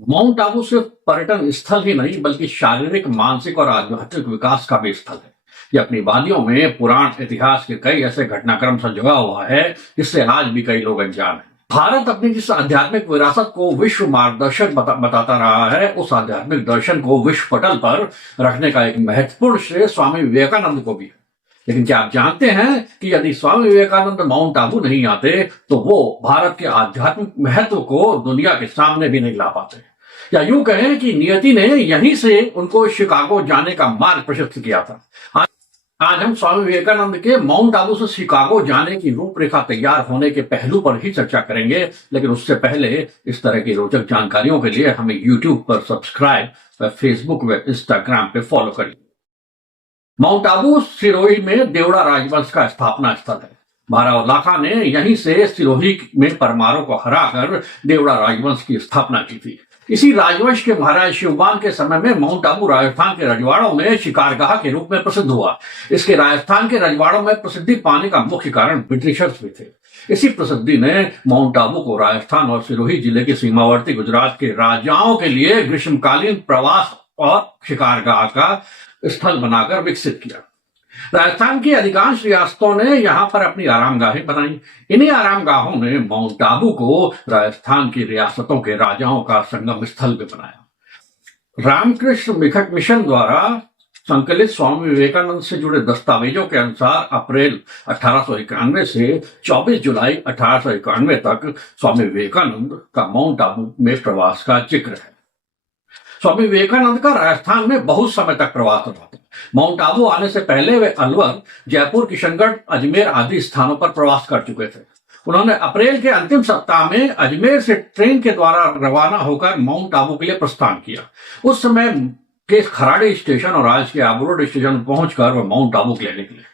Mount Abu सिर्फ पर्यटन स्थल ही नहीं बल्कि शारीरिक, मानसिक और आध्यात्मिक विकास का भी स्थल है। ये अपनी वादियों में पुराण इतिहास के कई ऐसे घटनाक्रम से जुड़ा हुआ है जिससे आज भी कई लोग अनजान हैं। भारत अपनी जिस आध्यात्मिक विरासत को विश्व मार्गदर्शक बताता रहा है, उस आध्यात्मिक दर्शन को विश्व पटल पर रखने का एक महत्वपूर्ण श्रेय स्वामी विवेकानंद को भी है। लेकिन क्या आप जानते हैं कि यदि स्वामी विवेकानंद माउंट आबू नहीं आते तो वो भारत के आध्यात्मिक महत्व को दुनिया के सामने भी नहीं ला पाते। या यूं कहें कि नियति ने यहीं से उनको शिकागो जाने का मार्ग प्रशस्त किया था। आज हम स्वामी विवेकानंद के माउंट आबू से शिकागो जाने की रूपरेखा तैयार होने के पहलू पर ही चर्चा करेंगे, लेकिन उससे पहले इस तरह की रोचक जानकारियों के लिए हमें यूट्यूब पर सब्सक्राइब व फेसबुक व इंस्टाग्राम पे फॉलो करिए। माउंट आबू सिरोही में देवड़ा राजवंश का स्थापना स्थल है। महाराव लाखा ने यहीं से सिरोही में परमारों को हराकर देवड़ा राजवंश की स्थापना की थी। इसी राजवंश के महाराज शिवबान के समय में माउंट आबू राजस्थान के रजवाड़ों में शिकारगाह के रूप में प्रसिद्ध हुआ। इसके राजस्थान के रजवाड़ों में प्रसिद्धि पाने का मुख्य कारण ब्रिटिशर्स भी थे। इसी प्रसिद्धि ने माउंट आबू को राजस्थान और सिरोही जिले के सीमावर्ती गुजरात के राजाओं के लिए ग्रीष्मकालीन प्रवास और शिकारगाह का स्थल बनाकर विकसित किया। राजस्थान की अधिकांश रियासतों ने यहाँ पर अपनी आरामगाहें बनाई। इन्हीं आरामगाहों ने माउंट आबू को राजस्थान की रियासतों के राजाओं का संगम स्थल भी बनाया। रामकृष्ण मिशन द्वारा संकलित स्वामी विवेकानंद से जुड़े दस्तावेजों के अनुसार अप्रैल 1891 से 24 जुलाई 1891 तक स्वामी विवेकानंद का माउंट आबू में प्रवास का जिक्र है। स्वामी विवेकानंद का राजस्थान में बहुत समय तक प्रवास रहा था। माउंट आबू आने से पहले वे अलवर, जयपुर, किशनगढ़, अजमेर आदि स्थानों पर प्रवास कर चुके थे। उन्होंने अप्रैल के अंतिम सप्ताह में अजमेर से ट्रेन के द्वारा रवाना होकर माउंट आबू के लिए प्रस्थान किया। उस समय के खराड़ी स्टेशन और आज के आबू रोड स्टेशन पहुंचकर वह माउंट आबू के लिए निकले।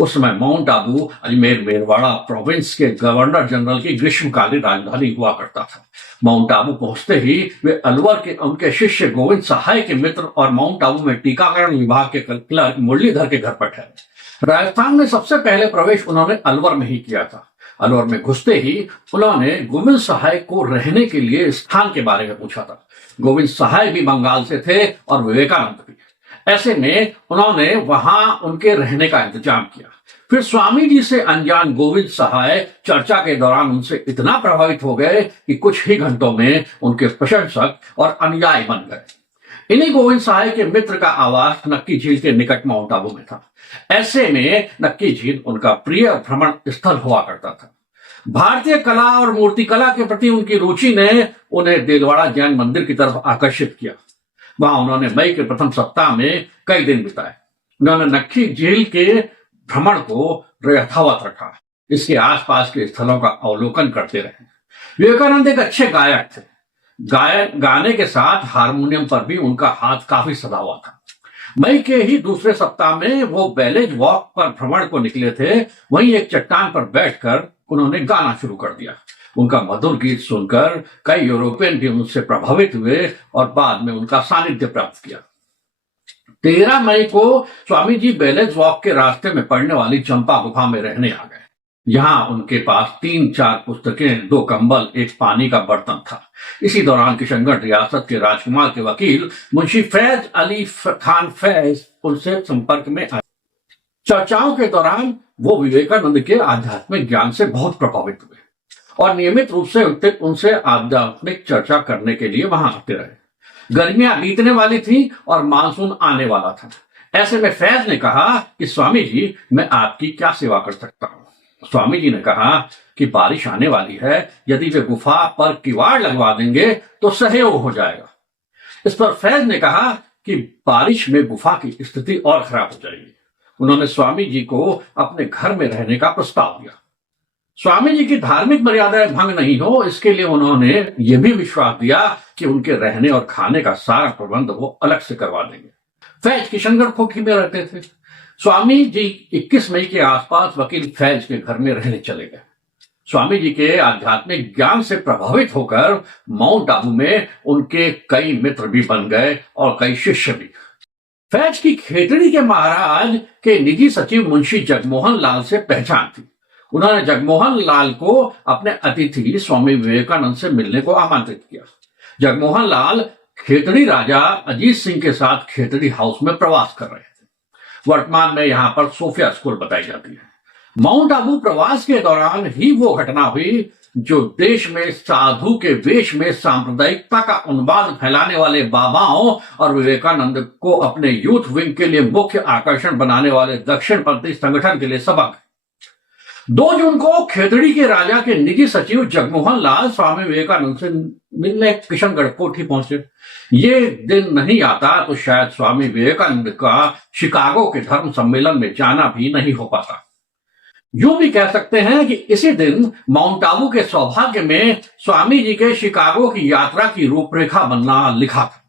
उस समय माउंट आबू अजमेर मेरवाड़ा प्रोविंस के गवर्नर जनरल की ग्रीष्मकालीन राजधानी हुआ करता था। माउंट आबू पहुंचते ही वे अलवर के उनके शिष्य गोविंद सहाय के मित्र और माउंट आबू में टीकाकरण विभाग के क्लर्क मुरलीधर के घर पर ठहरे। राजस्थान में सबसे पहले प्रवेश उन्होंने अलवर में ही किया था। अलवर में घुसते ही उन्होंने गोविंद सहाय को रहने के लिए स्थान के बारे में पूछा था। गोविंद सहाय भी बंगाल से थे और विवेकानंद भी। ऐसे में उन्होंने वहां उनके रहने का इंतजाम किया। फिर स्वामी जी से अनजान गोविंद सहाय चर्चा के दौरान उनसे इतना प्रभावित हो गए कि कुछ ही घंटों में उनके प्रशंसक और अनुयायी बन गए। इन्हीं गोविंद सहाय के मित्र का आवास नक्की झील के निकट माउंट आबू में था। ऐसे में नक्की झील उनका प्रिय भ्रमण स्थल हुआ करता था। भारतीय कला और मूर्तिकला के प्रति उनकी रुचि ने उन्हें देलवाड़ा जैन मंदिर की तरफ आकर्षित किया। वहां उन्होंने मई के प्रथम सप्ताह में कई दिन बिताए। उन्होंने नक्की झील के भ्रमण को यथावत रखा। इसके आसपास के स्थलों का अवलोकन करते रहे। विवेकानंद एक अच्छे गायक थे। गाने के साथ हारमोनियम पर भी उनका हाथ काफी सदा हुआ था। मई के ही दूसरे सप्ताह में वो बैलेज वॉक पर भ्रमण को निकले थे। वहीं एक चट्टान पर बैठकर उन्होंने गाना शुरू कर दिया। उनका मधुर गीत सुनकर कई यूरोपियन भी उनसे प्रभावित हुए और बाद में उनका सानिध्य प्राप्त किया। 13 मई को स्वामी जी बैलेज वॉक के रास्ते में पड़ने वाली चंपा गुफा में रहने आ गए। यहाँ उनके पास 3-4 पुस्तकें, 2 कंबल, एक पानी का बर्तन था। इसी दौरान किशनगढ़ रियासत के राजकुमार के वकील मुंशी फैज अली खान फैज उनसे संपर्क में आए। चर्चाओं के दौरान वो विवेकानंद के आध्यात्मिक ज्ञान से बहुत प्रभावित हुए और नियमित रूप से उनसे आध्यात्मिक चर्चा करने के लिए वहां आते रहे। गर्मियां बीतने वाली थी और मानसून आने वाला था। ऐसे में फैज ने कहा कि स्वामी जी, मैं आपकी क्या सेवा कर सकता हूँ। स्वामी जी ने कहा कि बारिश आने वाली है, यदि वे गुफा पर किवाड़ लगवा देंगे तो सहयोग हो जाएगा। इस पर फैज ने कहा कि बारिश में गुफा की स्थिति और खराब हो जाएगी। उन्होंने स्वामी जी को अपने घर में रहने का प्रस्ताव दिया। स्वामी जी की धार्मिक मर्यादाएं भंग नहीं हो, इसके लिए उन्होंने यह भी विश्वास दिया कि उनके रहने और खाने का सारा प्रबंध वो अलग से करवा देंगे। फैज किशनगढ़ खोखी में रहते थे। स्वामी जी 21 मई के आसपास वकील फैज के घर में रहने चले गए। स्वामी जी के आध्यात्मिक ज्ञान से प्रभावित होकर माउंट आबू में उनके कई मित्र भी बन गए और कई शिष्य भी। फैज की खेतड़ी के महाराज के निजी सचिव मुंशी जगमोहन लाल से पहचान थी। उन्होंने जगमोहन लाल को अपने अतिथि स्वामी विवेकानंद से मिलने को आमंत्रित किया। जगमोहन लाल खेतड़ी राजा अजीत सिंह के साथ खेतड़ी हाउस में प्रवास कर रहे थे। वर्तमान में यहां पर सोफिया स्कूल बताई जाती है। माउंट आबू प्रवास के दौरान ही वो घटना हुई जो देश में साधु के वेश में सांप्रदायिकता का उन्माद फैलाने वाले बाबाओं और विवेकानंद को अपने यूथ विंग के लिए मुख्य आकर्षण बनाने वाले दक्षिणपंथी संगठन के लिए सबक। 2 जून को खेतड़ी के राजा के निजी सचिव जगमोहन लाल स्वामी विवेकानंद से मिलने किशनगढ़ कोठी पहुंचे। ये दिन नहीं आता तो शायद स्वामी विवेकानंद का शिकागो के धर्म सम्मेलन में जाना भी नहीं हो पाता। यूं भी कह सकते हैं कि इसी दिन माउंट आबू के सौभाग्य में स्वामी जी के शिकागो की यात्रा की रूपरेखा बनना लिखा था।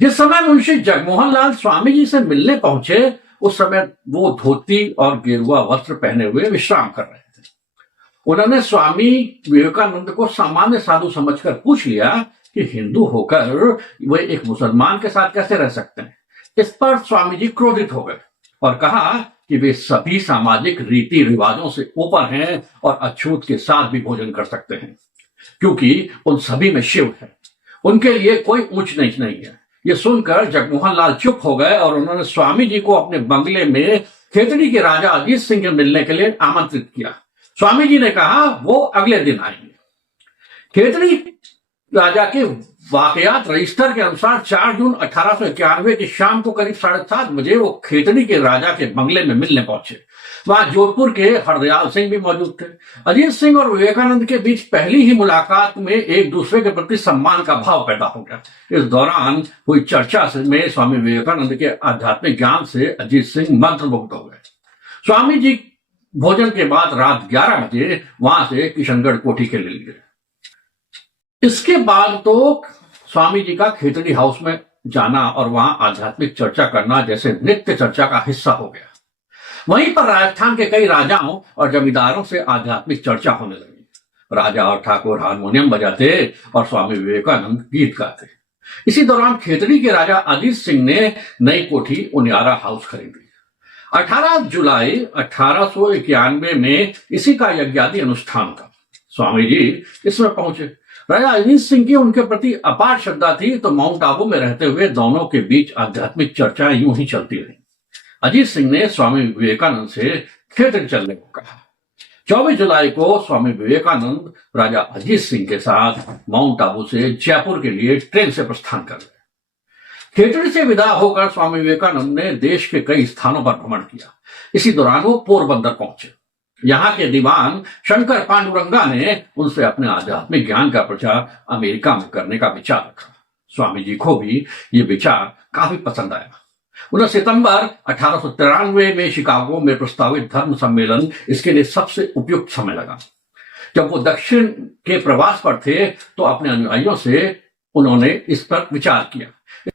जिस समय मुंशी जगमोहन लाल स्वामी जी से मिलने पहुंचे उस समय वो धोती और गेरुआ वस्त्र पहने हुए विश्राम कर रहे थे। उन्होंने स्वामी विवेकानंद को सामान्य साधु समझकर पूछ लिया कि हिंदू होकर वे एक मुसलमान के साथ कैसे रह सकते हैं। इस पर स्वामी जी क्रोधित हो गए और कहा कि वे सभी सामाजिक रीति रिवाजों से ऊपर हैं और अछूत के साथ भी भोजन कर सकते हैं, क्योंकि उन सभी में शिव है। उनके लिए कोई ऊंच नीच नहीं है। ये सुनकर जगमोहन लाल चुप हो गए और उन्होंने स्वामी जी को अपने बंगले में खेतड़ी के राजा अजीत सिंह से मिलने के लिए आमंत्रित किया। स्वामी जी ने कहा वो अगले दिन आएंगे। खेतड़ी राजा के वाकयात रजिस्टर के अनुसार 4 जून 1891 की शाम को करीब 7:30 बजे वो खेतड़ी के राजा के बंगले में मिलने पहुंचे। वहां जोधपुर के हरदयाल सिंह भी मौजूद थे। अजीत सिंह और विवेकानंद के बीच पहली ही मुलाकात में एक दूसरे के प्रति सम्मान का भाव पैदा हो गया। इस दौरान हुई चर्चा में स्वामी विवेकानंद के आध्यात्मिक ज्ञान से अजीत सिंह मंत्रमुग्ध हो गए। स्वामी जी भोजन के बाद रात 11 बजे वहां से किशनगढ़ कोठी के लिए गए। इसके बाद तो स्वामी जी का खेतड़ी हाउस में जाना और वहां आध्यात्मिक चर्चा करना जैसे नित्य चर्चा का हिस्सा हो गया। वहीं पर राजस्थान के कई राजाओं और जमींदारों से आध्यात्मिक चर्चा होने लगी। राजा और ठाकुर हारमोनियम बजाते और स्वामी विवेकानंद गीत गाते। इसी दौरान खेतड़ी के राजा अजीत सिंह ने नई कोठी उनियारा हाउस खरीदी। 18 जुलाई 1891 में इसी का यज्ञादि अनुष्ठान था। स्वामी जी इसमें पहुंचे। राजा अजीत सिंह की उनके प्रति अपार श्रद्धा थी, तो माउंट आबू में रहते हुए दोनों के बीच आध्यात्मिक चर्चा यूं ही चलती रही। अजीत सिंह ने स्वामी विवेकानंद से खेतड़ी चलने को कहा। 24 जुलाई को स्वामी विवेकानंद राजा अजीत सिंह के साथ माउंट आबू से जयपुर के लिए ट्रेन से प्रस्थान कर गए। खेतड़ी से विदा होकर स्वामी विवेकानंद ने देश के कई स्थानों पर भ्रमण किया। इसी दौरान वो पोरबंदर पहुंचे। यहाँ के दीवान शंकर पांडुरंगा ने उनसे अपने आध्यात्मिक ज्ञान का प्रचार अमेरिका में करने का विचार रखा। स्वामी जी को भी ये विचार काफी पसंद आया। उन्हें सितंबर 1893 में शिकागो में प्रस्तावित धर्म सम्मेलन इसके लिए सबसे उपयुक्त समय लगा। जब वो दक्षिण के प्रवास पर थे तो अपने अनुयायियों से उन्होंने इस पर विचार किया।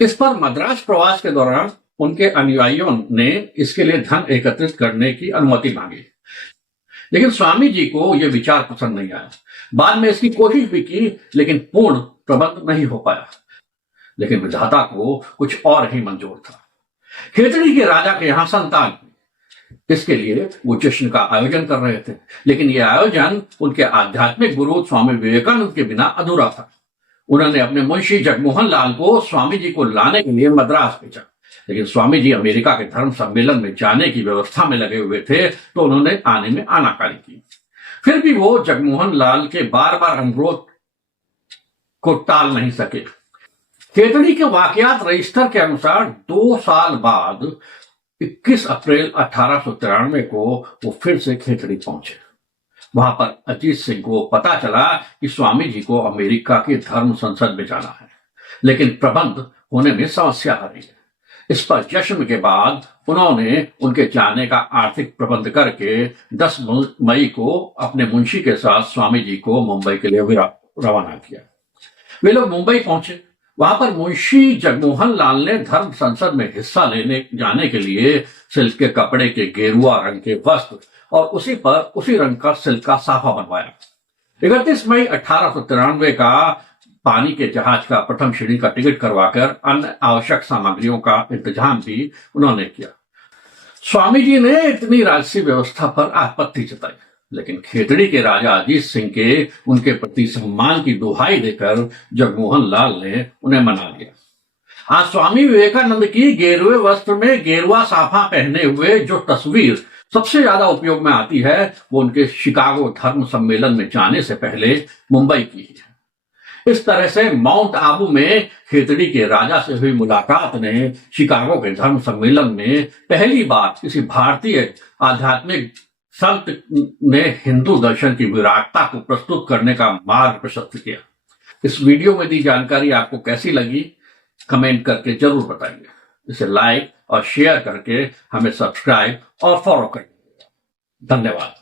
इस पर मद्रास प्रवास के दौरान उनके अनुयायियों ने इसके लिए धन एकत्रित करने की अनुमति मांगी, लेकिन स्वामी जी को यह विचार पसंद नहीं आया। बाद में इसकी कोशिश भी की, लेकिन पूर्ण प्रबंध नहीं हो पाया। लेकिन विधाता को कुछ और ही मंजूर था। खेतड़ी के राजा के यहां संतान, इसके लिए वो जश्न का आयोजन कर रहे थे, लेकिन यह आयोजन उनके आध्यात्मिक गुरु स्वामी विवेकानंद के बिना अधूरा था। उन्होंने अपने मुंशी जगमोहन लाल को स्वामी जी को लाने के लिए मद्रास भेजा, लेकिन स्वामी जी अमेरिका के धर्म सम्मेलन में जाने की व्यवस्था में लगे हुए थे, तो उन्होंने आने में आनाकानी की। फिर भी वो जगमोहन लाल के बार बार अनुरोध को टाल नहीं सके। खेतड़ी के वाकयात रजिस्टर के अनुसार 2 साल बाद 21 अप्रैल 1893 को वो फिर से खेतड़ी पहुंचे। वहां पर अजीत सिंह को पता चला कि स्वामी जी को अमेरिका की धर्म संसद में जाना है, लेकिन प्रबंध होने में समस्या आ रही है। इस पर जश्न के बाद उन्होंने उनके जाने का आर्थिक प्रबंध करके 10 मई को अपने मुंशी के साथ स्वामी जी को मुंबई के लिए रवाना किया। वे लोग मुंबई पहुंचे। वहां पर मुंशी जगमोहन लाल ने धर्म संसद में हिस्सा लेने जाने के लिए सिल्क के कपड़े के गेरुआ रंग के वस्त्र और उसी रंग का सिल्क का साफा बनवाया। 31 मई 1893 का पानी के जहाज का प्रथम श्रेणी का टिकट करवाकर अन्य आवश्यक सामग्रियों का इंतजाम भी उन्होंने किया। स्वामी जी ने इतनी राजसी व्यवस्था पर आपत्ति जताई, लेकिन खेतड़ी के राजा अजीत सिंह के उनके प्रति सम्मान की दुहाई देकर जगमोहन लाल ने उन्हें मना लिया। आज स्वामी विवेकानंद की गेरुए वस्त्र में गेरुआ साफा पहने हुए जो तस्वीर सबसे ज्यादा उपयोग में आती है वो उनके शिकागो धर्म सम्मेलन में जाने से पहले मुंबई की है। इस तरह से माउंट आबू में खेतड़ी के राजा से हुई मुलाकात ने शिकागो के धर्म सम्मेलन में पहली बार किसी भारतीय आध्यात्मिक संत ने हिंदू दर्शन की विराटता को प्रस्तुत करने का मार्ग प्रशस्त किया। इस वीडियो में दी जानकारी आपको कैसी लगी कमेंट करके जरूर बताइए। इसे लाइक और शेयर करके हमें सब्सक्राइब और फॉलो करें। धन्यवाद।